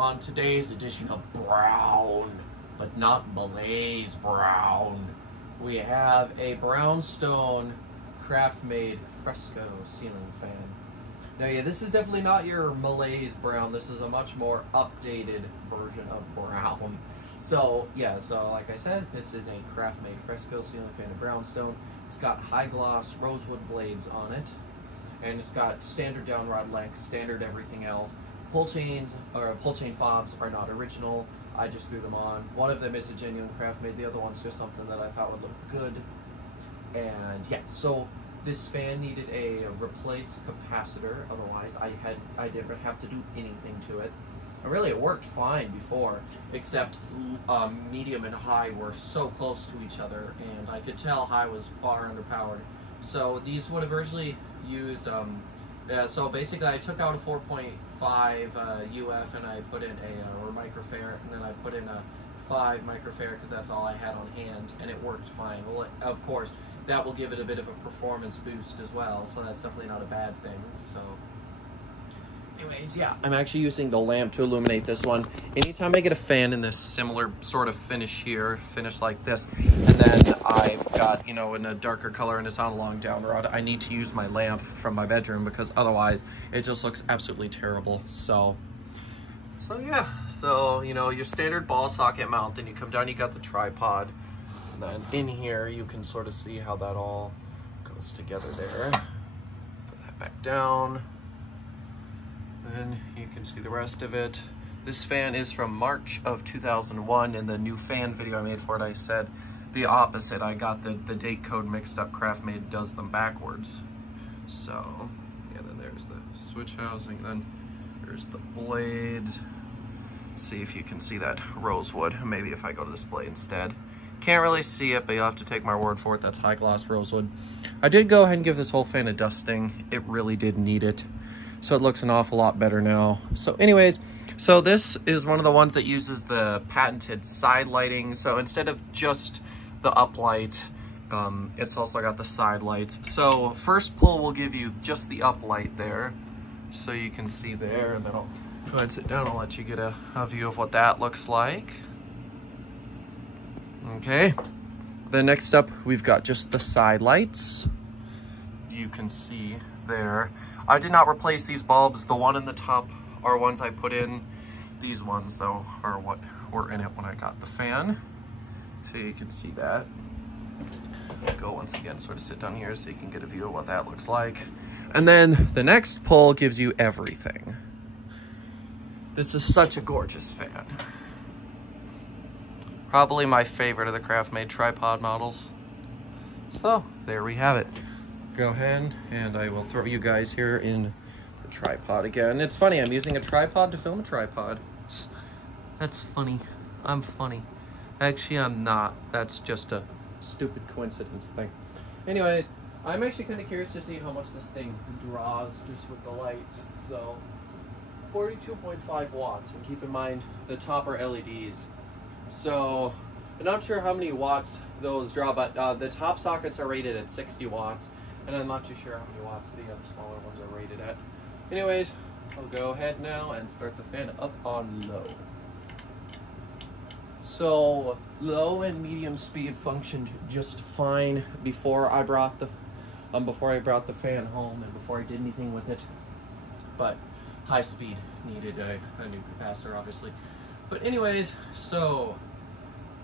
on today's edition of Brown, but not Malaise Brown, we have a brownstone Craftmade Fresco ceiling fan. Now, yeah, this is definitely not your Malaise brown. This is a much more updated version of brown. So, yeah, so like I said, this is a Craftmade Fresco ceiling fan in brownstone. It's got high gloss rosewood blades on it, and it's got standard down rod length, standard everything else. Pull chains, or pull chain fobs, are not original. I just threw them on. One of them is a genuine Craftmade. The other one's just something that I thought would look good. And yeah, so this fan needed a replace capacitor. Otherwise, I didn't have to do anything to it. And really, it worked fine before, except medium and high were so close to each other, and I could tell high was far underpowered. So these would have originally used, so basically I took out a 4.5 UF and I put in or microfarad, and then I put in a 5 microfarad because that's all I had on hand, and it worked fine. Well, of course, that will give it a bit of a performance boost as well, so that's definitely not a bad thing. So anyways, yeah, I'm actually using the lamp to illuminate this one. Anytime I get a fan in this similar sort of finish here, finish like this, and then I've got, you know, in a darker color and it's on a long down rod, I need to use my lamp from my bedroom because otherwise it just looks absolutely terrible. So yeah, so, you know, your standard ball socket mount, then you come down, you got the tripod, and then in here you can sort of see how that all goes together there. Put that back down. And you can see the rest of it. This fan is from March of 2001. In the new fan video I made for it, I said the opposite. I got the date code mixed up. Craftmade does them backwards. So, yeah, then there's the switch housing, then there's the blade. See if you can see that rosewood. Maybe if I go to this blade instead. Can't really see it, but you'll have to take my word for it. That's high gloss rosewood. I did go ahead and give this whole fan a dusting. It really did need it. So it looks an awful lot better now. So anyways, so this is one of the ones that uses the patented side lighting. So instead of just the uplight, it's also got the side lights. So first pull will give you just the uplight there. So you can see there, and then I'll go ahead and sit down and let you get a view of what that looks like. Okay, then next up, we've got just the side lights. You can see there. I did not replace these bulbs. The one in the top are ones I put in. These ones, though, are what were in it when I got the fan. So you can see that. Go once again, sort of sit down here so you can get a view of what that looks like. And then the next pull gives you everything. This is such a gorgeous fan. Probably my favorite of the Craftmade tripod models. So there we have it. Go ahead and I will throw you guys here in the tripod again. It's funny, I'm using a tripod to film a tripod. That's funny. I'm funny. Actually, I'm not. That's just a stupid coincidence thing. Anyways, I'm actually kind of curious to see how much this thing draws just with the lights. So 42.5 watts, and keep in mind the top are LEDs. So I'm not sure how many watts those draw, but the top sockets are rated at 60 watts, and I'm not too sure how many watts the other smaller ones are rated at. Anyways, I'll go ahead now and start the fan up on low. So low and medium speed functioned just fine before I brought the fan home and before I did anything with it. But high speed needed a new capacitor, obviously. But anyways, so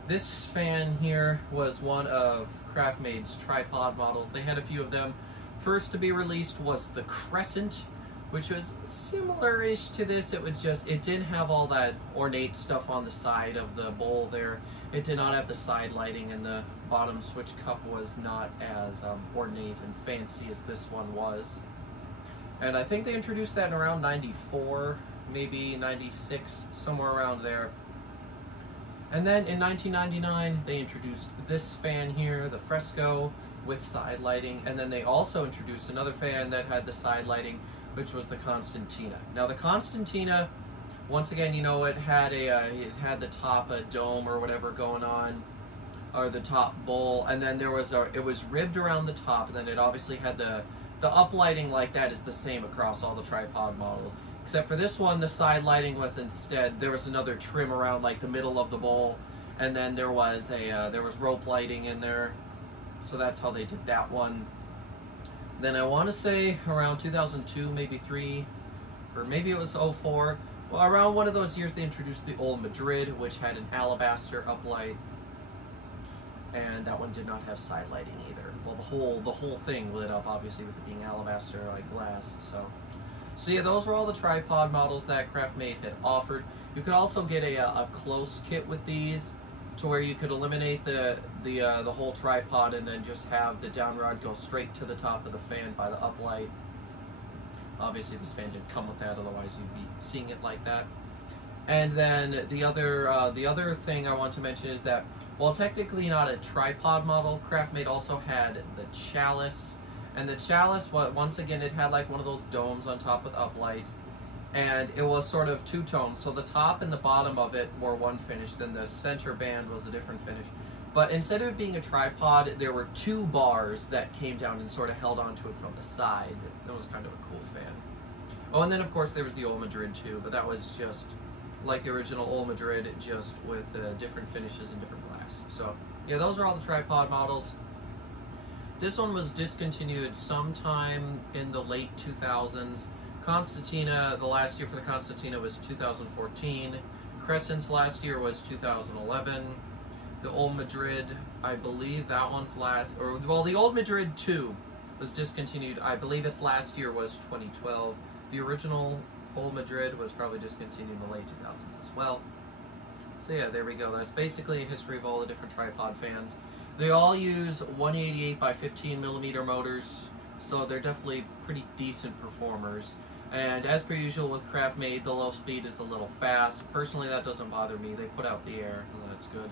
this fan here was one of Craftmade's tripod models. They had a few of them. First to be released was the Crescent, which was similar-ish to this. It didn't have all that ornate stuff on the side of the bowl there. It did not have the side lighting, and the bottom switch cup was not as ornate and fancy as this one was. And I think they introduced that in around 94, maybe 96, somewhere around there. And then in 1999, they introduced this fan here, the Fresco, with side lighting. And then they also introduced another fan that had the side lighting, which was the Constantina. Now the Constantina, once again, you know, it had the top dome or whatever going on, or the top bowl, and then it was ribbed around the top, and then it obviously had the uplighting like that is the same across all the tripod models. Except for this one, the side lighting was instead, there was another trim around like the middle of the bowl, and then there was rope lighting in there. So that's how they did that one. Then I want to say around 2002, maybe 3, or maybe it was 04. Well, around one of those years they introduced the Old Madrid, which had an alabaster uplight, and that one did not have side lighting either. Well, the whole thing lit up, obviously, with it being alabaster like glass. So yeah, those were all the tripod models that Craftmade had offered. You could also get a close kit with these, to where you could eliminate the whole tripod and then just have the down rod go straight to the top of the fan by the uplight. Obviously, this fan didn't come with that; otherwise, you'd be seeing it like that. And then the other thing I want to mention is that, while technically not a tripod model, Craftmade also had the chalice. And the chalice, once again, it had like one of those domes on top with uplights. And it was sort of two-tone. So the top and the bottom of it were one finish, then the center band was a different finish. But instead of it being a tripod, there were 2 bars that came down and sort of held onto it from the side. That was kind of a cool fan. Oh, and then of course there was the Old Madrid too, but that was just like the original Old Madrid, just with different finishes and different glass. So yeah, those are all the tripod models. This one was discontinued sometime in the late 2000s. Constantina, the last year for the Constantina was 2014. Crescent's last year was 2011. The Old Madrid, I believe that one's last, or well, the Old Madrid 2 was discontinued. I believe its last year was 2012. The original Old Madrid was probably discontinued in the late 2000s as well. So yeah, there we go. That's basically a history of all the different tripod fans. They all use 188 by 15 millimeter motors, so they're definitely pretty decent performers. And as per usual with Craftmade, the low speed is a little fast. Personally, that doesn't bother me. They put out the air, and that's good.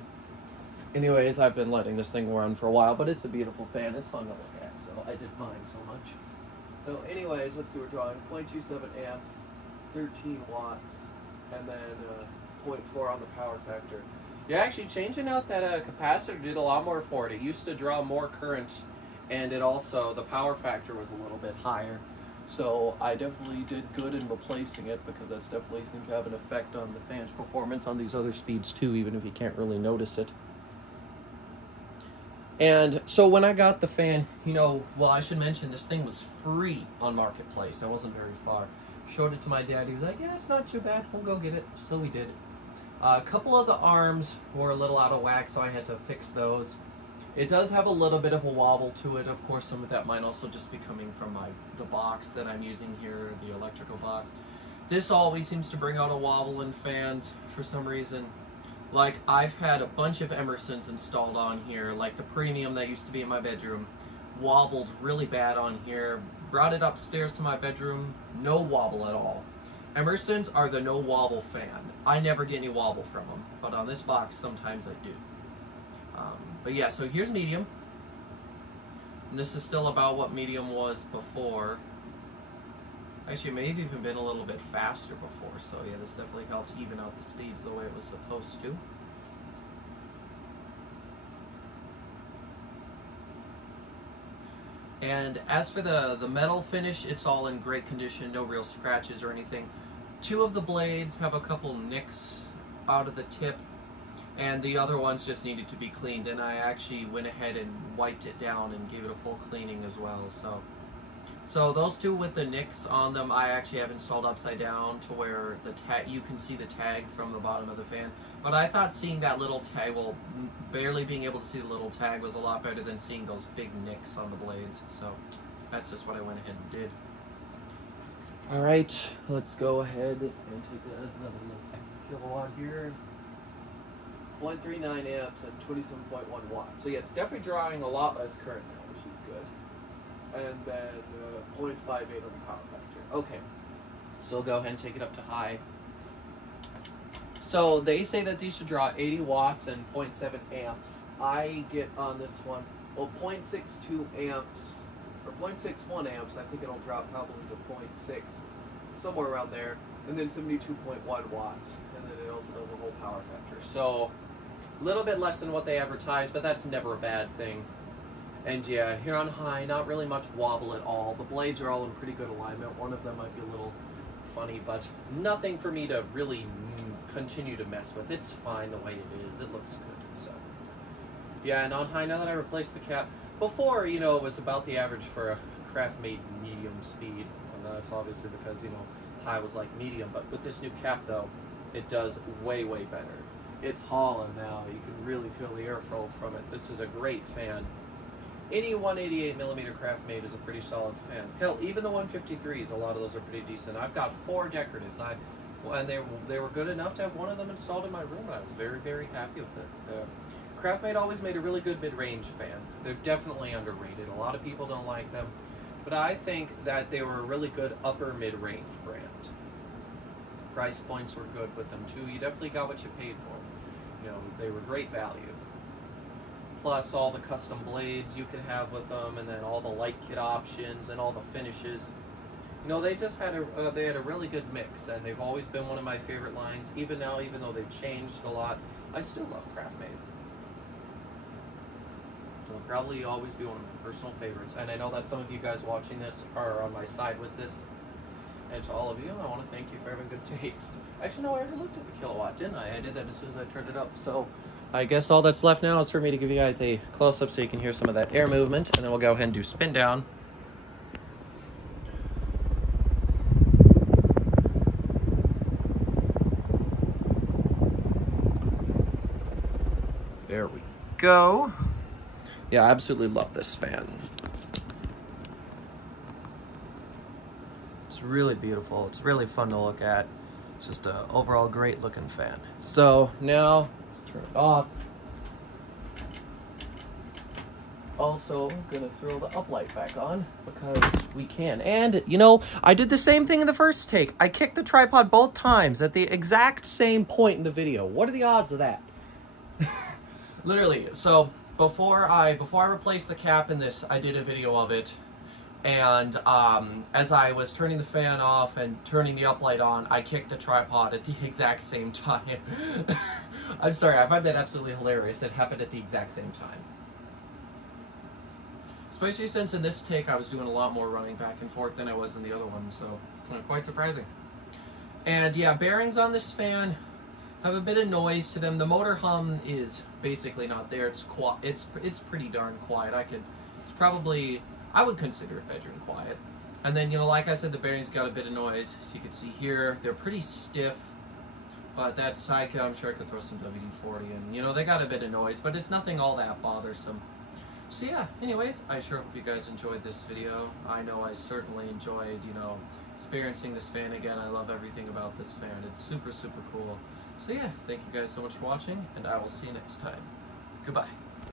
Anyways, I've been letting this thing run for a while, but it's a beautiful fan. It's fun to look at, so I did mine so much. So anyways, let's see, we're drawing 0.27 amps, 13 watts, and then 0.4 on the power factor. Yeah, actually changing out that capacitor did a lot more for it. It used to draw more current, and it also, the power factor was a little bit higher. So I definitely did good in replacing it, because that's definitely seemed to have an effect on the fan's performance on these other speeds too, even if you can't really notice it. And so when I got the fan, well, I should mention this thing was free on Marketplace. I wasn't very far. Showed it to my dad. He was like, yeah, it's not too bad. We'll go get it. So we did. A couple of the arms were a little out of whack, so I had to fix those. It does have a little bit of a wobble to it. Of course, some of that might also just be coming from the box that I'm using here, the electrical box. This always seems to bring out a wobble in fans for some reason. Like, I've had a bunch of Emersons installed on here, like the premium that used to be in my bedroom, wobbled really bad on here. Brought it upstairs to my bedroom, no wobble at all. Emersons are the no wobble fan. I never get any wobble from them, but on this box, sometimes I do. But yeah, so here's medium. And this is still about what medium was before. Actually, it may have even been a little bit faster before, so yeah, this definitely helped even out the speeds the way it was supposed to. And as for the metal finish, it's all in great condition, no real scratches or anything. 2 of the blades have a couple nicks out of the tip, and the other ones just needed to be cleaned, and I actually went ahead and wiped it down and gave it a full cleaning as well. So those 2 with the nicks on them, I actually have installed upside down to where the tag, you can see the tag from the bottom of the fan. But I thought seeing that little tag, well, barely being able to see the little tag was a lot better than seeing those big nicks on the blades. So that's just what I went ahead and did. All right, let's go ahead and take another little kilowatt here. 0.39 amps and 27.1 watts. So yeah, it's definitely drawing a lot less current now, which is good. And then 0.58 on the power factor. Okay, so we'll go ahead and take it up to high. So they say that these should draw 80 watts and 0.7 amps. I get on this one, well, 0.62 amps, or 0.61 amps. I think it'll drop probably to 0.6, somewhere around there. And then 72.1 watts. And then it also does a whole power factor. So a little bit less than what they advertise, but that's never a bad thing. And yeah, here on high, not really much wobble at all. The blades are all in pretty good alignment. One of them might be a little funny, but nothing for me to really continue to mess with. It's fine the way it is. It looks good. So yeah, and on high, now that I replaced the cap, before, you know, it was about the average for a Craftmade medium speed, and that's obviously because, you know, high was like medium, but with this new cap though, it does way better. It's hauling now. You can really feel the airflow from it. This is a great fan. Any 188mm Craftmade is a pretty solid fan. Hell, even the 153s, a lot of those are pretty decent. I've got 4 decoratives. And they were good enough to have one of them installed in my room, and I was very happy with it. Craftmade always made a really good mid-range fan. They're definitely underrated. A lot of people don't like them, but I think that they were a really good upper mid-range brand. Price points were good with them too. You definitely got what you paid for. You know, they were great value. Plus all the custom blades you could have with them, and then all the light kit options and all the finishes. You know, they just had they had a really good mix, and they've always been one of my favorite lines. Even now, even though they've changed a lot, I still love Craftmade. It'll probably always be one of my personal favorites, and I know that some of you guys watching this are on my side with this. And to all of you, I want to thank you for having good taste. Actually, no, I already looked at the kilowatt, didn't I? I did that as soon as I turned it up. So I guess all that's left now is for me to give you guys a close-up so you can hear some of that air movement, and then we'll go ahead and do spin down. There we go. Yeah, I absolutely love this fan. It's really beautiful. It's really fun to look at. It's just an overall great looking fan. So now let's turn it off. Also, I'm gonna throw the uplight back on because we can. And you know, I did the same thing in the first take. I kicked the tripod both times at the exact same point in the video. What are the odds of that? Literally. So before I replaced the cap in this, I did a video of it. And as I was turning the fan off and turning the uplight on, I kicked the tripod at the exact same time. I'm sorry, I find that absolutely hilarious. It happened at the exact same time. Especially since in this take I was doing a lot more running back and forth than I was in the other one, so quite surprising. And yeah, bearings on this fan have a bit of noise to them. The motor hum is basically not there. It's pretty darn quiet. I would consider it bedroom quiet. And then, you know, like I said, the bearings got a bit of noise. So you can see here, they're pretty stiff. But that's, I'm sure I could throw some WD-40 in. You know, they got a bit of noise, but it's nothing all that bothersome. So yeah, anyways, I sure hope you guys enjoyed this video. I know I certainly enjoyed, you know, experiencing this fan again. I love everything about this fan. It's super cool. So yeah, thank you guys so much for watching, and I will see you next time. Goodbye.